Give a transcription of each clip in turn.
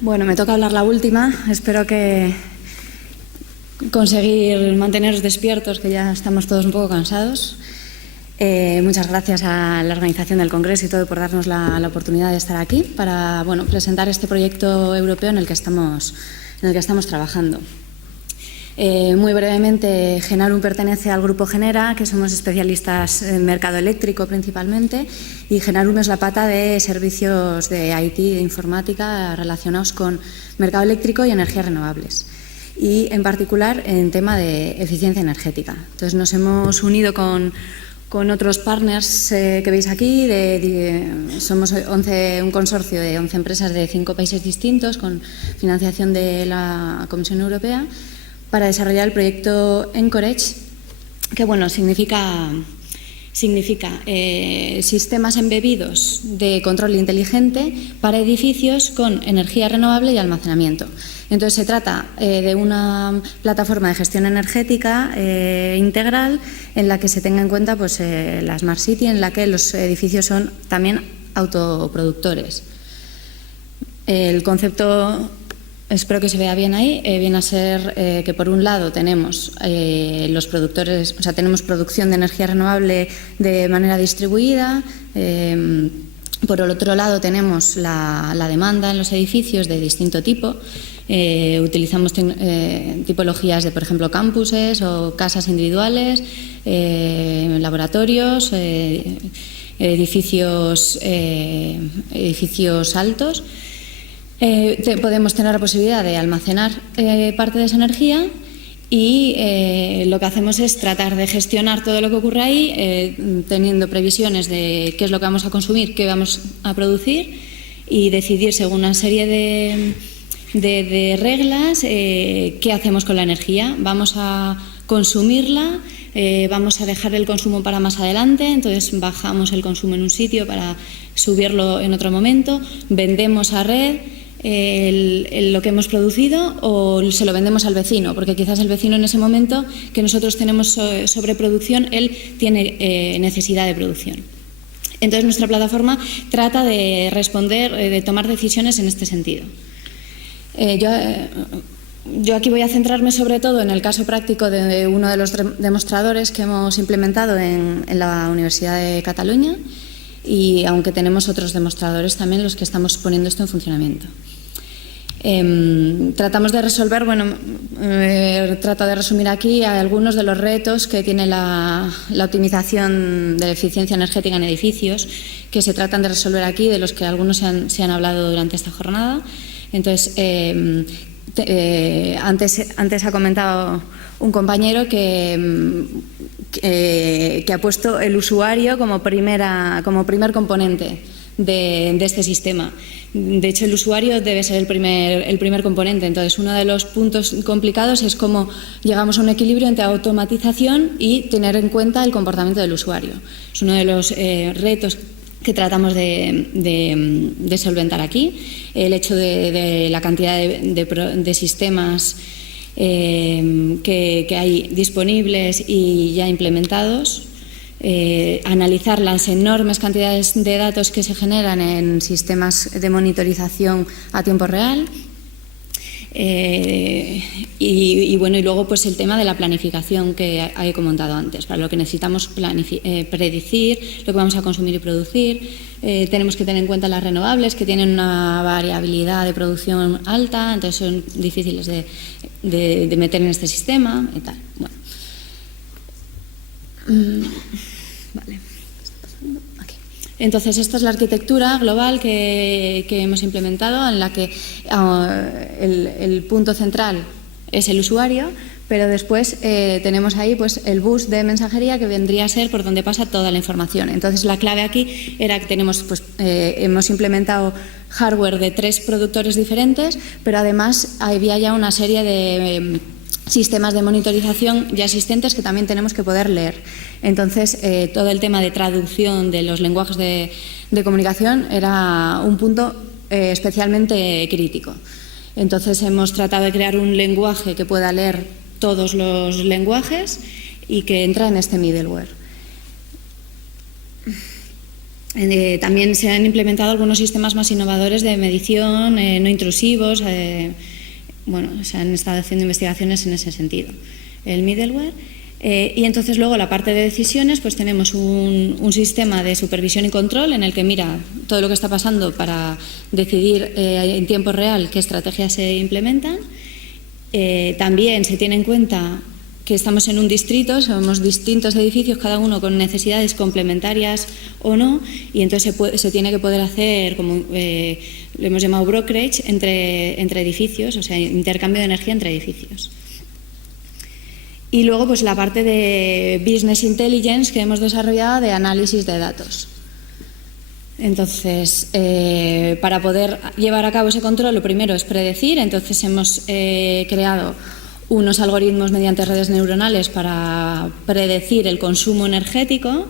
Bueno, me toca hablar la última. Espero que conseguir manteneros despiertos, que ya estamos todos un poco cansados. Muchas gracias a la organización del Congreso y todo por darnos la oportunidad de estar aquí para presentar este proyecto europeo en el que estamos trabajando. Muy brevemente, Genarum pertenece al grupo Genera, que somos especialistas en mercado eléctrico principalmente, y Genarum es la pata de servicios de IT, de informática, relacionados con mercado eléctrico y energías renovables, y en particular en tema de eficiencia energética. Entonces nos hemos unido con otros partners que veis aquí. Somos un consorcio de 11 empresas de 5 países distintos con financiación de la Comisión Europea para desarrollar el proyecto Encourage, que significa sistemas embebidos de control inteligente para edificios con energía renovable y almacenamiento. Entonces se trata de una plataforma de gestión energética integral en la que se tenga en cuenta la Smart City, en la que los edificios son también autoproductores. El concepto, espero que se vea bien ahí, viene a ser que por un lado tenemos los productores, tenemos producción de energía renovable de manera distribuida. Por el otro lado tenemos la demanda en los edificios de distinto tipo. Utilizamos tipologías de, por ejemplo, campuses o casas individuales, laboratorios, edificios altos. Podemos tener la posibilidad de almacenar parte de esa energía y lo que hacemos es tratar de gestionar todo lo que ocurre ahí, teniendo previsiones de qué es lo que vamos a consumir, qué vamos a producir, y decidir según una serie de reglas qué hacemos con la energía. Vamos a consumirla, vamos a dejar el consumo para más adelante, entonces bajamos el consumo en un sitio para subirlo en otro momento, vendemos a red lo que hemos producido o se lo vendemos al vecino, porque quizás el vecino en ese momento que nosotros tenemos sobreproducción, él tiene necesidad de producción. Entonces nuestra plataforma trata de responder, de tomar decisiones en este sentido. Yo aquí voy a centrarme sobre todo en el caso práctico de uno de los demostradores que hemos implementado en la Universidad de Cataluña, y aunque tenemos otros demostradores también los que estamos poniendo esto en funcionamiento. Tratamos de resolver, trato de resumir aquí algunos de los retos que tiene la optimización de la eficiencia energética en edificios, que se tratan de resolver aquí, de los que algunos se han hablado durante esta jornada. Entonces, antes ha comentado un compañero que ha puesto el usuario como primer componente de este sistema. De hecho, el usuario debe ser el primer componente. Entonces, uno de los puntos complicados es cómo llegamos a un equilibrio entre automatización y tener en cuenta el comportamiento del usuario. Es uno de los retos que tratamos de solventar aquí. El hecho de la cantidad de sistemas que hay disponibles y ya implementados, analizar las enormes cantidades de datos que se generan en sistemas de monitorización a tiempo real, y luego el tema de la planificación que he comentado antes, para lo que necesitamos predecir lo que vamos a consumir y producir. Tenemos que tener en cuenta las renovables, que tienen una variabilidad de producción alta, entonces son difíciles de meter en este sistema y tal. Vale. Aquí. Entonces, esta es la arquitectura global que hemos implementado, en la que el punto central es el usuario, pero después tenemos ahí el bus de mensajería, que vendría a ser por donde pasa toda la información. Entonces, la clave aquí era que hemos implementado hardware de 3 productores diferentes, pero además había ya una serie de sistemas de monitorización ya existentes que también tenemos que poder leer. Entonces, todo el tema de traducción de los lenguajes de comunicación era un punto especialmente crítico. Entonces, hemos tratado de crear un lenguaje que pueda leer todos los lenguajes y que entra en este middleware. También se han implementado algunos sistemas más innovadores de medición no intrusivos. Se han estado haciendo investigaciones en ese sentido. El middleware. Y entonces luego la parte de decisiones, pues tenemos un sistema de supervisión y control en el que mira todo lo que está pasando para decidir en tiempo real qué estrategias se implementan. También se tiene en cuenta que estamos en un distrito, somos distintos edificios, cada uno con necesidades complementarias o no, y entonces se tiene que poder hacer, como lo hemos llamado brokerage, entre edificios, o sea, intercambio de energía entre edificios. Y luego, pues la parte de Business Intelligence que hemos desarrollado de análisis de datos. Entonces, para poder llevar a cabo ese control, lo primero es predecir. Entonces, hemos creado unos algoritmos mediante redes neuronales para predecir el consumo energético,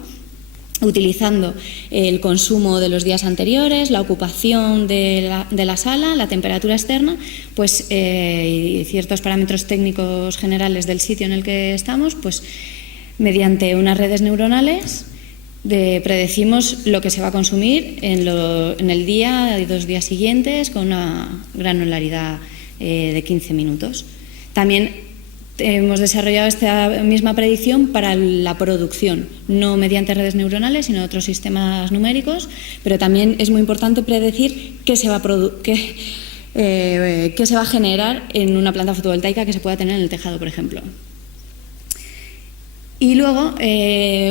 utilizando el consumo de los días anteriores, la ocupación de la sala, la temperatura externa, pues, y ciertos parámetros técnicos generales del sitio en el que estamos, pues mediante unas redes neuronales predecimos lo que se va a consumir en el día y 2 días siguientes con una granularidad de 15 minutos. También hemos desarrollado esta misma predicción para la producción, no mediante redes neuronales, sino otros sistemas numéricos, pero también es muy importante predecir qué se va a generar en una planta fotovoltaica que se pueda tener en el tejado, por ejemplo. Y luego,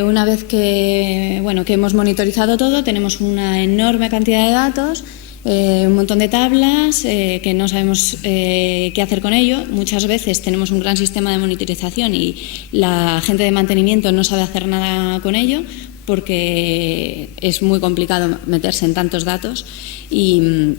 una vez que hemos monitorizado todo, tenemos una enorme cantidad de datos, un montón de tablas que no sabemos qué hacer con ello. Muchas veces tenemos un gran sistema de monitorización y la gente de mantenimiento no sabe hacer nada con ello porque es muy complicado meterse en tantos datos y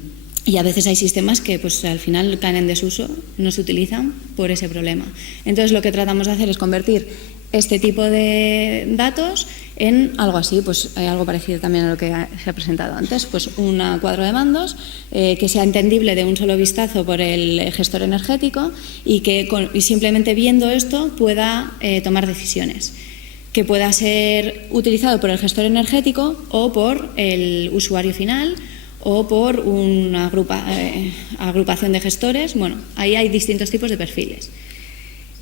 a veces hay sistemas que pues al final caen en desuso, no se utilizan por ese problema. Entonces lo que tratamos de hacer es convertir este tipo de datos en algo así, pues algo parecido también a lo que se ha presentado antes, pues un cuadro de mandos que sea entendible de un solo vistazo por el gestor energético y que simplemente viendo esto pueda tomar decisiones, que pueda ser utilizado por el gestor energético o por el usuario final o por una agrupación de gestores. Bueno, ahí hay distintos tipos de perfiles.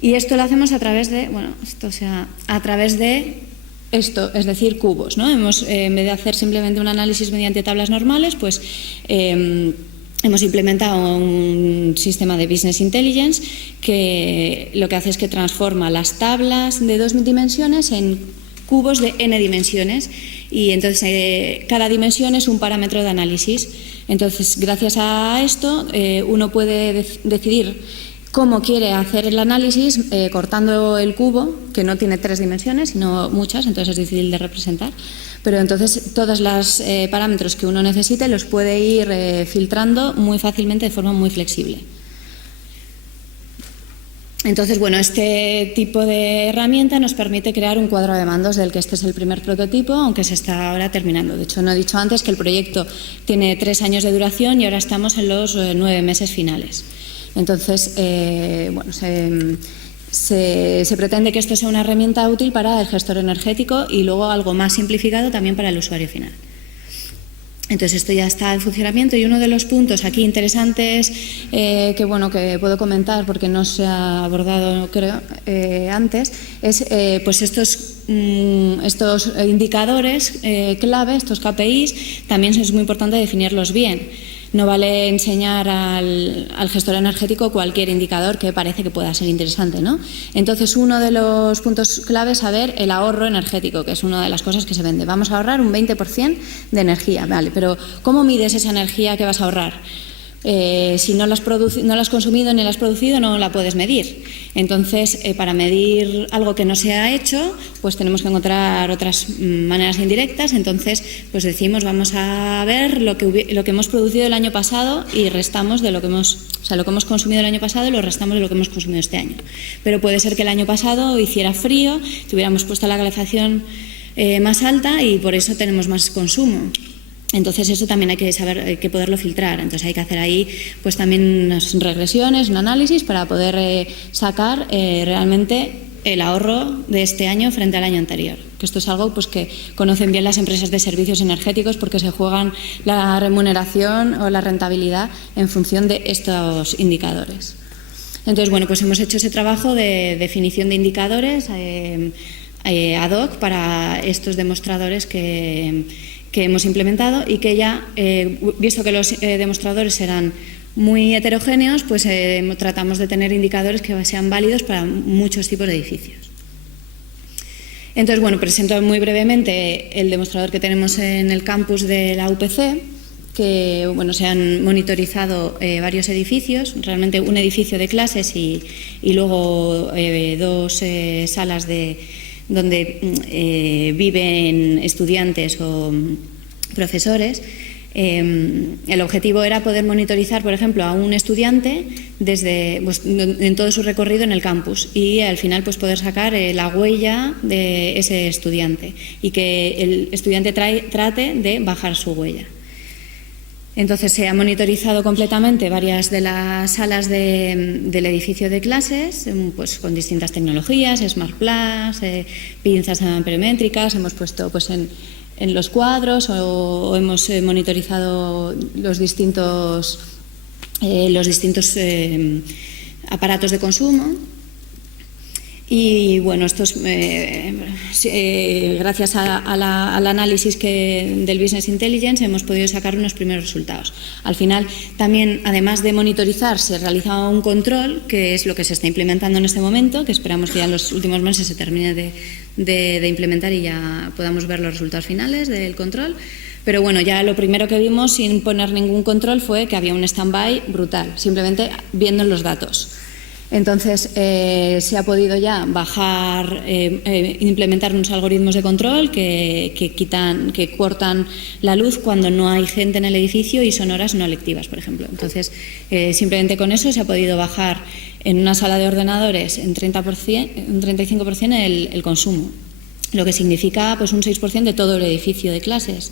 Y esto lo hacemos a través de, esto, es decir, cubos, ¿no? En vez de hacer simplemente un análisis mediante tablas normales, pues hemos implementado un sistema de Business Intelligence que lo que hace es que transforma las tablas de 2 dimensiones en cubos de n dimensiones y entonces cada dimensión es un parámetro de análisis. Entonces, gracias a esto, uno puede decidir cómo quiere hacer el análisis cortando el cubo, que no tiene 3 dimensiones, sino muchas, entonces es difícil de representar. Pero entonces todos los parámetros que uno necesite los puede ir filtrando muy fácilmente, de forma muy flexible. Entonces, este tipo de herramienta nos permite crear un cuadro de mandos del que este es el primer prototipo, aunque se está ahora terminando. De hecho, no he dicho antes que el proyecto tiene 3 años de duración y ahora estamos en los 9 meses finales. Entonces, se pretende que esto sea una herramienta útil para el gestor energético y luego algo más simplificado también para el usuario final. Entonces, esto ya está en funcionamiento y uno de los puntos aquí interesantes que puedo comentar porque no se ha abordado, creo, antes, es estos indicadores clave, estos KPIs, también es muy importante definirlos bien. No vale enseñar al gestor energético cualquier indicador que parece que pueda ser interesante, ¿no? Entonces, uno de los puntos clave es saber el ahorro energético, que es una de las cosas que se vende. Vamos a ahorrar un 20% de energía, ¿vale? Pero ¿cómo mides esa energía que vas a ahorrar? Si no la has consumido ni la has producido, no la puedes medir. Entonces, para medir algo que no se ha hecho, pues tenemos que encontrar otras maneras indirectas. Entonces, pues decimos, vamos a ver lo que hemos producido el año pasado y restamos de lo que hemos consumido el año pasado y lo restamos de lo que hemos consumido este año. Pero puede ser que el año pasado hiciera frío, tuviéramos puesta la calefacción más alta y por eso tenemos más consumo. Entonces eso también hay que saber, hay que poderlo filtrar. Entonces hay que hacer ahí pues también unas regresiones, un análisis para poder sacar realmente el ahorro de este año frente al año anterior, que esto es algo pues, que conocen bien las empresas de servicios energéticos porque se juegan la remuneración o la rentabilidad en función de estos indicadores. Entonces, bueno, pues hemos hecho ese trabajo de definición de indicadores ad hoc para estos demostradores que hemos implementado y que ya, visto que los demostradores eran muy heterogéneos, pues tratamos de tener indicadores que sean válidos para muchos tipos de edificios. Entonces, bueno, presento muy brevemente el demostrador que tenemos en el campus de la UPC, que bueno, se han monitorizado varios edificios, realmente un edificio de clases y luego dos salas donde viven estudiantes o profesores. El objetivo era poder monitorizar, por ejemplo, a un estudiante en todo su recorrido en el campus y al final pues, poder sacar la huella de ese estudiante y que el estudiante trate de bajar su huella. Entonces se ha monitorizado completamente varias de las salas del edificio de clases, pues con distintas tecnologías, Smart Plus, pinzas amperométricas, hemos puesto pues en los cuadros o hemos monitorizado los distintos aparatos de consumo. Y bueno, estos, gracias al análisis del Business Intelligence hemos podido sacar unos primeros resultados. Al final, también, además de monitorizar, se realizaba un control, que es lo que se está implementando en este momento, que esperamos que ya en los últimos meses se termine de implementar y ya podamos ver los resultados finales del control. Pero bueno, ya lo primero que vimos, sin poner ningún control, fue que había un stand-by brutal, simplemente viendo los datos. Entonces, se ha podido ya bajar, implementar unos algoritmos de control que cortan la luz cuando no hay gente en el edificio y son horas no lectivas, por ejemplo. Entonces, simplemente con eso se ha podido bajar en una sala de ordenadores en 35% el consumo, lo que significa pues, un 6% de todo el edificio de clases.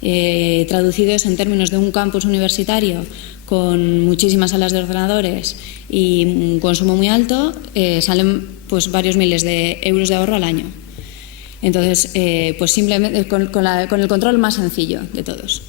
Traducidos en términos de un campus universitario con muchísimas salas de ordenadores y un consumo muy alto, salen pues varios miles de euros de ahorro al año. Entonces, pues simplemente con el control más sencillo de todos.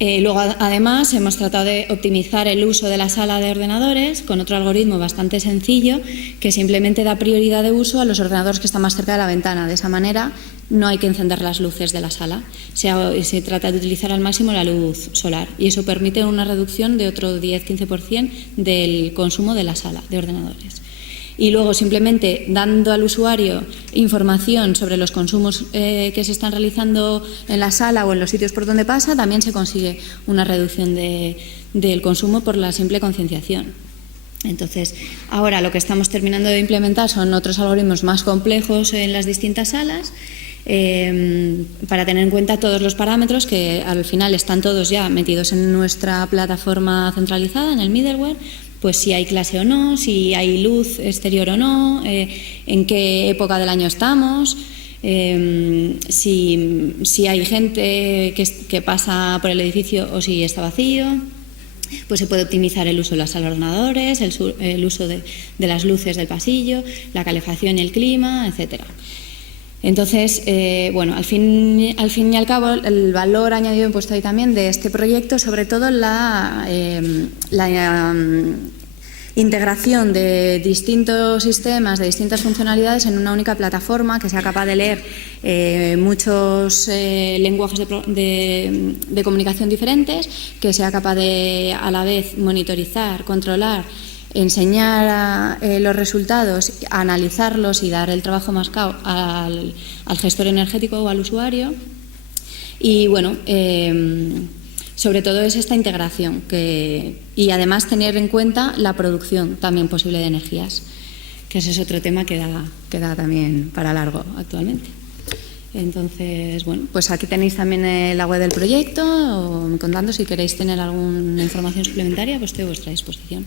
Luego, además, hemos tratado de optimizar el uso de la sala de ordenadores con otro algoritmo bastante sencillo que simplemente da prioridad de uso a los ordenadores que están más cerca de la ventana. De esa manera, no hay que encender las luces de la sala. Se trata de utilizar al máximo la luz solar y eso permite una reducción de otro 10-15% del consumo de la sala de ordenadores. Y luego, simplemente dando al usuario información sobre los consumos que se están realizando en la sala o en los sitios por donde pasa, también se consigue una reducción del consumo por la simple concienciación. Entonces, ahora lo que estamos terminando de implementar son otros algoritmos más complejos en las distintas salas para tener en cuenta todos los parámetros que al final están todos ya metidos en nuestra plataforma centralizada, en el middleware. Pues si hay clase o no, si hay luz exterior o no, en qué época del año estamos, si hay gente que pasa por el edificio o si está vacío. Pues se puede optimizar el uso de las salas de ordenadores, el uso de las luces del pasillo, la calefacción y el clima, etcétera. Entonces, bueno, al fin y al cabo, el valor añadido impuesto ahí también de este proyecto, sobre todo la integración de distintos sistemas, de distintas funcionalidades en una única plataforma que sea capaz de leer muchos lenguajes de comunicación diferentes, que sea capaz de a la vez monitorizar, controlar, enseñar los resultados, analizarlos y dar el trabajo mascado al gestor energético o al usuario. Y bueno, sobre todo es esta integración y además tener en cuenta la producción también posible de energías, que ese es otro tema que da también para largo actualmente. Entonces, bueno, pues aquí tenéis también la web del proyecto, o contando si queréis tener alguna información suplementaria, pues estoy a vuestra disposición.